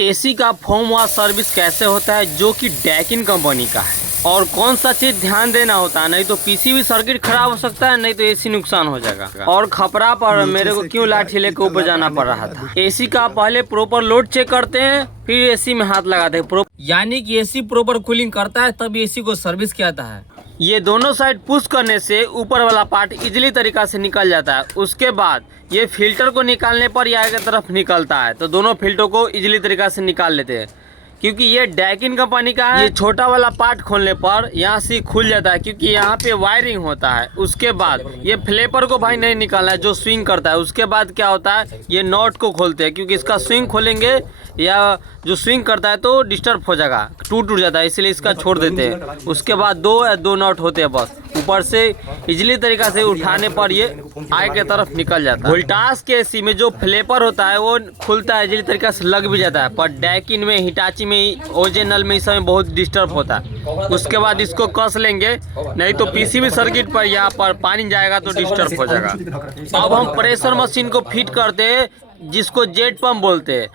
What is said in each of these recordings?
AC का foam wash service कैसे होता है जो कि डैकिन कंपनी का है, और कौन सा चीज ध्यान देना होता है, नहीं तो पीसीबी सर्किट खराब हो सकता है, नहीं तो एसी नुकसान हो जाएगा। और खपरा पर मेरे को क्यों लाठी लेकर ऊपर जाना पड़ रहा था। एसी का पहले प्रॉपर लोड चेक करते हैं, फिर एसी में हाथ लगाते हैं, यानी कि एसी प्रॉपर कूलिंग करता है तब एसी को सर्विस किया जाता है। ये दोनों साइड पुश करने से ऊपर वाला पार्ट इजीली तरीका से निकल जाता है। उसके बाद ये फिल्टर को निकालने पर यह आगे तरफ निकलता है, तो दोनों फिल्टर को इजीली तरीका से निकाल लेते हैं। क्योंकि ये डैकिन कंपनी का है, ये छोटा वाला पार्ट खोलने पर यहाँ से खुल जाता है, क्योंकि यहाँ पे वायरिंग होता है। उसके बाद ये फ्लेपर को भाई नहीं निकालना है जो स्विंग करता है। उसके बाद क्या होता है, ये नॉट को खोलते हैं, क्योंकि इसका स्विंग खोलेंगे या जो स्विंग करता है तो डिस्टर्ब हो जाएगा, टूट जाता है, इसलिए इसका छोड़ देते हैं। उसके बाद दो नॉट होते हैं बस, ऊपर से इजीली तरीका से उठाने पर ये आगे की तरफ निकल जाता है। वोल्टास के एसी में जो फ्लेपर होता है वो खुलता है, इजीली तरीका से लग भी जाता है, पर डैकिन में, हिटाची में, ओरिजिनल में इस समय बहुत डिस्टर्ब होता है। उसके बाद इसको कस लेंगे, नहीं तो पीसीबी सर्किट पर यहाँ पर पानी जाएगा तो डिस्टर्ब हो जाएगा। अब हम प्रेशर मशीन को फिट करते हैं, जिसको जेट पंप बोलते हैं,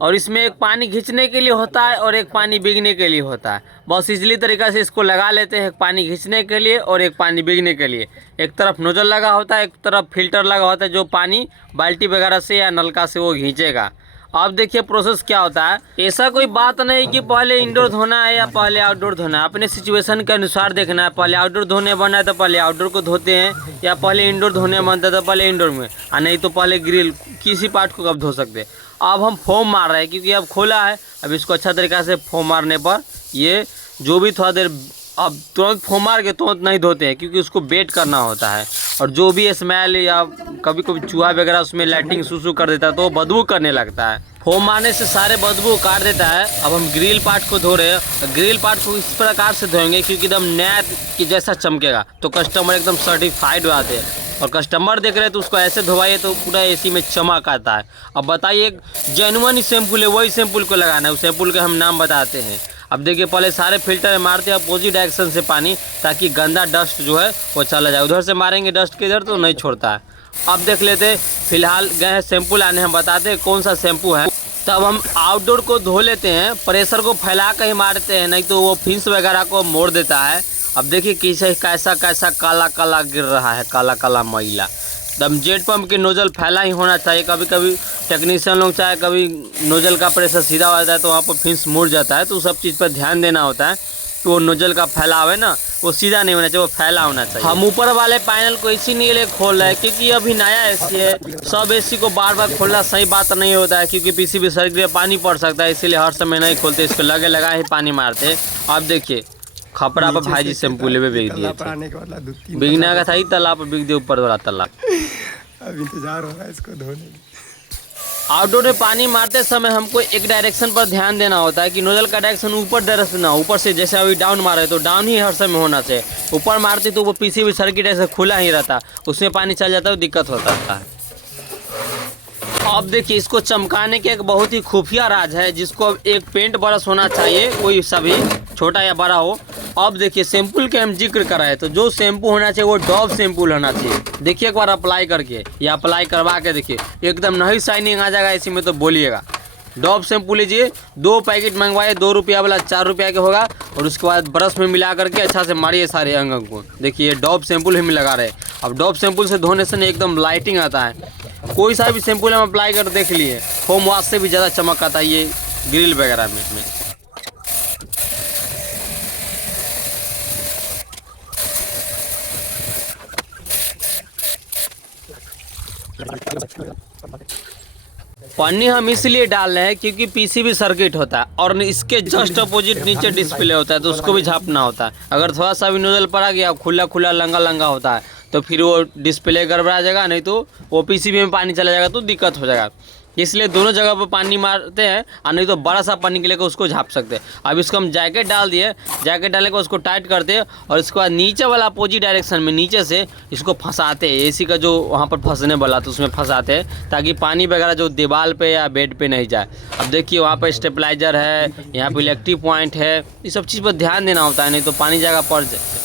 और इसमें एक पानी खींचने के लिए होता है और एक पानी बिगने के लिए होता है। बस इजली तरीका से इसको लगा लेते हैं, एक पानी खींचने के लिए और एक पानी बिगने के लिए। एक तरफ नोजल लगा होता है, एक तरफ फिल्टर लगा होता है जो पानी बाल्टी वगैरह से या नलका से वो खींचेगा। अब देखिए प्रोसेस क्या होता है। ऐसा कोई बात नहीं कि पहले इंडोर धोना है या पहले आउटडोर धोना है, अपने सिचुएशन के अनुसार देखना है। पहले आउटडोर धोने बनना है तो पहले आउटडोर को धोते हैं, या पहले इंडोर धोने बनता है तो पहले इंडोर में, और नहीं तो पहले ग्रिल, किसी पार्ट को कब धो सकते हैं। अब हम फोम मार रहे हैं, क्योंकि अब खोला है, अब इसको अच्छा तरीक़ा से फोम मारने पर ये जो भी थोड़ा देर, अब तुरंत फोम मार के तुरंत नहीं धोते हैं, क्योंकि उसको वेट करना होता है। और जो भी स्मेल या कभी कभी चूहा वगैरह उसमें लाइटिंग सूसू कर देता है तो बदबू करने लगता है। फोम मारने से सारे बदबू काट देता है। अब हम ग्रिल पार्ट को धो रहे हैं। ग्रिल पार्ट को इस प्रकार से धोएंगे क्योंकि एकदम नया की जैसा चमकेगा, तो कस्टमर एकदम सर्टिफाइड हो आते हैं। और कस्टमर देख रहे हैं तो उसको ऐसे धोवाइए तो पूरा एसी में चमक आता है। अब बताइए, एक जेन्युइन शैम्पुल है, वही शैम्पुल को लगाना है। उस शैम्पुल के हम नाम बताते हैं। अब देखिए, पहले सारे फिल्टर में मारते हैं अपोजिट डायरेक्शन से पानी, ताकि गंदा डस्ट जो है वो चला जाए। उधर से मारेंगे डस्ट के इधर तो नहीं छोड़ता है। अब देख लेते, फिलहाल गए हैं शैम्पू लाने, हम बताते हैं कौन सा शैम्पू है। तब हम आउटडोर को धो लेते हैं, प्रेशर को फैला कर ही मारते हैं, नहीं तो वो फिंस वगैरह को मोड़ देता है। अब देखिए कैसे कैसा कैसा काला काला गिर रहा है, काला काला मैला। दम जेट पंप के नोजल फैला ही होना चाहिए। कभी कभी टेक्नीशियन लोग चाहे कभी नोजल का प्रेशर सीधा हो जाता है तो वहाँ पर फिंस मुड़ जाता है, तो सब चीज़ पर ध्यान देना होता है। तो वो नोजल का फैलाव है ना, वो सीधा नहीं होना चाहिए, वो फैला होना चाहिए। हम ऊपर वाले पैनल को इसीलिए खोल रहे हैं क्योंकि अभी नया एसी है। सब एसी को बार बार खोलना सही बात नहीं होता है, क्योंकि पीसीबी सर्किट में पानी पड़ सकता है, इसीलिए हर समय नहीं खोलते, इसको लगे लगा ही पानी मारते। अब देखिए, खपरा पर भाईजी शैम्पू लेवे बिक दिए, बिगना का था ही तालाब पर बिक दिए, ऊपर वाला तालाब। अब इंतजार होगा इसको धोने की। आउटडोर में पानी मारते समय हमको एक डायरेक्शन पर ध्यान देना होता है कि नोजल का डायरेक्शन ऊपर डायरेक्शन ना, ऊपर से जैसे अभी डाउन मारे तो डाउन ही हर समय होना चाहिए। ऊपर मारते तो वो पीसीबी सर्किट ऐसे खुला ही रहता, उसमें पानी चल जाता है, दिक्कत होता है। अब देखिए, इसको चमकाने के एक बहुत ही खुफिया राज है, जिसको अब एक पेंट ब्रश होना चाहिए, कोई सभी छोटा या बड़ा हो। अब देखिए, शैम्पुल के हम जिक्र कर रहे हैं, तो जो शैम्पू होना चाहिए वो डॉव शैम्पुल होना चाहिए। देखिए एक बार अप्लाई करके या अप्लाई करवा के देखिए, एकदम नई शाइनिंग आ जाएगा इसी में, तो बोलिएगा। डॉव शैम्पू लीजिए, 2 पैकेट मंगवाइए, 2 रुपया वाला 4 रुपया के होगा, और उसके बाद ब्रश में मिला करके अच्छा से मारिए सारे अंग को। देखिए डॉव शैम्पुल हम लगा रहे हैं। अब डॉव शैम्पुल से धोने से एकदम लाइटिंग आता है। कोई सा भी शैम्पुल हम अप्लाई कर देख लिए, फोम वॉश से भी ज़्यादा चमक आता है ये ग्रिल वगैरह में। पन्नी हम इसलिए डाल रहे हैं क्योंकि पीसीबी सर्किट होता है और इसके जस्ट अपोजिट नीचे डिस्प्ले होता है, तो उसको भी झाँपना होता है। अगर थोड़ा सा भी नोजल पड़ा गया, खुला खुला लंगा लंगा होता है, तो फिर वो डिस्प्ले गड़बड़ा जाएगा, नहीं तो वो पीसीबी में पानी चला जाएगा तो दिक्कत हो जाएगा। इसलिए दोनों जगह पर पानी मारते हैं, और नहीं तो बड़ा सा पानी के लेकर उसको झाँप सकते हैं। अब इसको हम जैकेट डाल दिए, जैकेट डालने के उसको टाइट करते हैं, और इसके बाद नीचे वाला अपोजिट डायरेक्शन में नीचे से इसको फंसाते हैं। एसी का जो वहाँ पर फंसने वाला तो उसमें फंसाते हैं, ताकि पानी वगैरह जो दीवार पे या बेड पे नहीं जाए। अब देखिए, वहाँ पर स्टेबलाइजर है, यहाँ पर इलेक्ट्रिक पॉइंट है, ये सब चीज़ पर ध्यान देना होता है, नहीं तो पानी जाएगा पड़ जाए।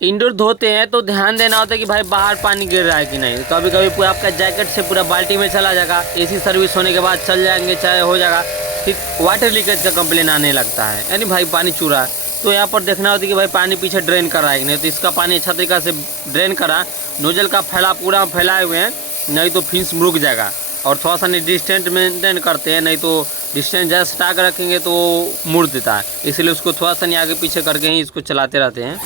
इंडोर धोते हैं तो ध्यान देना होता है कि भाई बाहर पानी गिर रहा है कि नहीं। कभी कभी पूरा आपका जैकेट से पूरा बाल्टी में चला जाएगा, एसी सर्विस होने के बाद चल जाएंगे, चाहे हो जाएगा, फिर वाटर लीकेज का कंप्लेन आने लगता है, यानी भाई पानी चूरा है। तो यहाँ पर देखना होता है कि भाई पानी पीछे ड्रेन कर रहा है कि नहीं, तो इसका पानी अच्छा तरीका से ड्रेन करा, नोजल का पूरा फैलाए हुए हैं, नहीं तो फिंस रुक जाएगा। और थोड़ा सा डिस्टेंस मेंटेन करते हैं, नहीं तो डिस्टेंस ज़्यादा सटा कर रखेंगे तो मुड़ देता है, इसलिए उसको थोड़ा सा आगे पीछे करके ही इसको चलाते रहते हैं।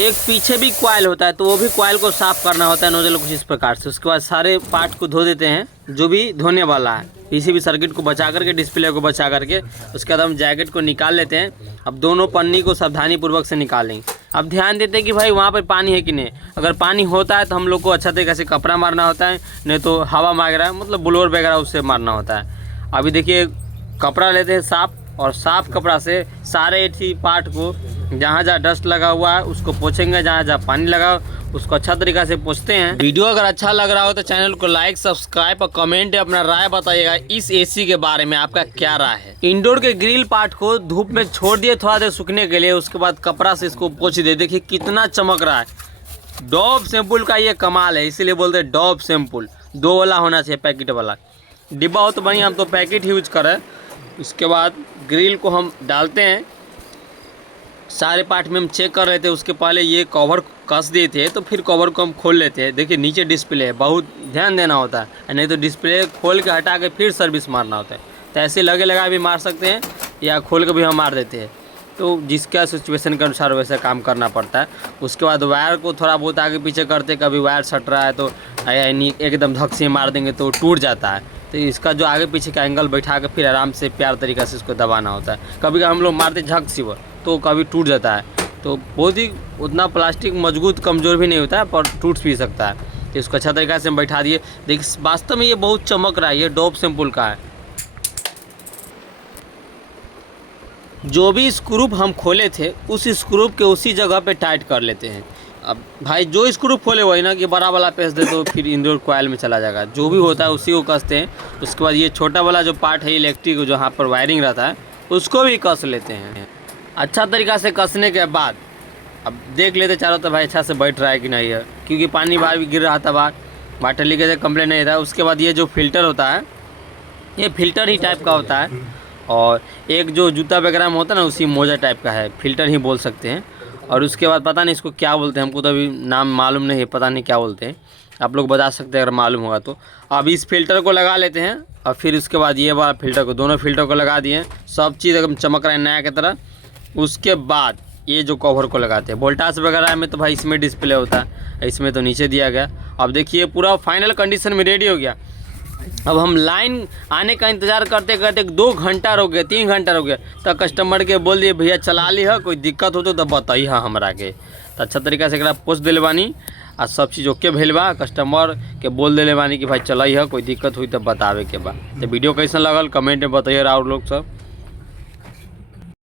एक पीछे भी कॉइल होता है, तो वो भी कॉइल को साफ़ करना होता है नोजल कुछ इस प्रकार से। उसके बाद सारे पार्ट को धो देते हैं जो भी धोने वाला है, पीसीबी सर्किट को बचा करके, डिस्प्ले को बचा करके। उसके बाद हम जैकेट को निकाल लेते हैं। अब दोनों पन्नी को सावधानी पूर्वक से निकालेंगे। अब ध्यान देते हैं कि भाई वहाँ पर पानी है कि नहीं। अगर पानी होता है तो हम लोग को अच्छा तरीके से कपड़ा मारना होता है, नहीं तो हवा वगैरह मतलब ब्लोअर वगैरह उससे मारना होता है। अभी देखिए कपड़ा लेते हैं साफ़, और साफ़ कपड़ा से सारे इसी पार्ट को जहाँ जहाँ डस्ट लगा हुआ है उसको पोंछेंगे, जहाँ जहाँ पानी लगा उसको अच्छा तरीक़ा से पोंछते हैं। वीडियो अगर अच्छा लग रहा हो तो चैनल को लाइक, सब्सक्राइब और कमेंट अपना राय बताइएगा इस एसी के बारे में, आपका क्या राय है। इंडोर के ग्रिल पार्ट को धूप में छोड़ दिए थोड़ा देर सूखने के लिए, उसके बाद कपड़ा से इसको पोंछ दिए। देखिए कितना चमक रहा है। डॉव शैम्पूल का ये कमाल है, इसीलिए बोलते हैं डॉव शैम्पूल। 2 वाला होना चाहिए, पैकेट वाला। डिब्बा हो तो बढ़िया, हम तो पैकेट यूज करें। उसके बाद ग्रिल को हम डालते हैं। सारे पार्ट में हम चेक कर रहे थे, उसके पहले ये कवर कस दिए थे, तो फिर कवर को हम खोल लेते हैं। देखिए नीचे डिस्प्ले है, बहुत ध्यान देना होता है, नहीं तो डिस्प्ले खोल के हटा के फिर सर्विस मारना होता है। तो ऐसे लगे लगा भी मार सकते हैं या खोल के भी हम मार देते हैं, तो जिसका सिचुएशन के अनुसार वैसा काम करना पड़ता है। उसके बाद वायर को थोड़ा बहुत आगे पीछे करते, कभी वायर सट रहा है तो एकदम धक से मार देंगे तो टूट जाता है। तो इसका जो आगे पीछे का एंगल बैठा के फिर आराम से प्यार तरीक़ा से इसको दबाना होता है। कभी हम लोग मारते झक से वो तो कभी टूट जाता है, तो बहुत ही उतना प्लास्टिक मजबूत कमज़ोर भी नहीं होता है, पर टूट भी सकता है। तो इसको अच्छा तरीक़ा से हम बैठा दिए। देखिए वास्तव में ये बहुत चमक रहा है, ये डॉव शैम्पूल का है। जो भी स्क्रू हम खोले थे उस स्क्रू के उसी जगह पे टाइट कर लेते हैं। अब भाई जो स्क्रू खोले वही ना कि बड़ा वाला पेस दे तो फिर इंडोर कॉइल में चला जाएगा, जो भी होता है उसी को कसते हैं। उसके बाद ये छोटा वाला जो पार्ट है इलेक्ट्रिक जो यहाँ पर वायरिंग रहता है उसको भी कस लेते हैं। अच्छा तरीक़ा से कसने के बाद अब देख लेते चारों तरफ भाई अच्छा से बैठ रहा है कि नहीं है, क्योंकि पानी बाहर भी गिर रहा था बाहर, वाटर लीकेज से कंप्लेन नहीं था। उसके बाद ये जो फिल्टर होता है ये फिल्टर ही टाइप का होता है, और एक जो जूता वगैरह में होता है ना उसी मोजा टाइप का है, फिल्टर ही बोल सकते हैं। और उसके बाद पता नहीं इसको क्या बोलते हैं, हमको तो अभी नाम मालूम नहीं है, पता नहीं क्या बोलते हैं, आप लोग बता सकते हैं अगर मालूम होगा तो। अब इस फिल्टर को लगा लेते हैं, और फिर उसके बाद ये वाला फिल्टर को, दोनों फिल्टर को लगा दिए। सब चीज़ एकदम चमक रहा है नया की तरह। उसके बाद ये जो कवर को लगाते हैं, वोल्टास वगैरह में तो भाई इसमें डिस्प्ले होता है, इसमें तो नीचे दिया गया। अब देखिए पूरा फाइनल कंडीशन में रेडी हो गया। अब हम लाइन आने का इंतज़ार करते करते 2 घंटा रुक गए, 3 घंटा रुक गए, तो कस्टमर के बोल दिए भैया चला ली है, कोई दिक्कत हो तो बताइए हमरा के। तो अच्छा तरीक़ा से एकरा पोस्ट दिले बानी आ सब चीज़ ओके भेल बा। कस्टमर के बोल दिले बानी कि भाई चलाई है, कोई दिक्कत हुई तो बतावे के बा। तो वीडियो कैसा लगल कमेंट में बताइए और लोग सब।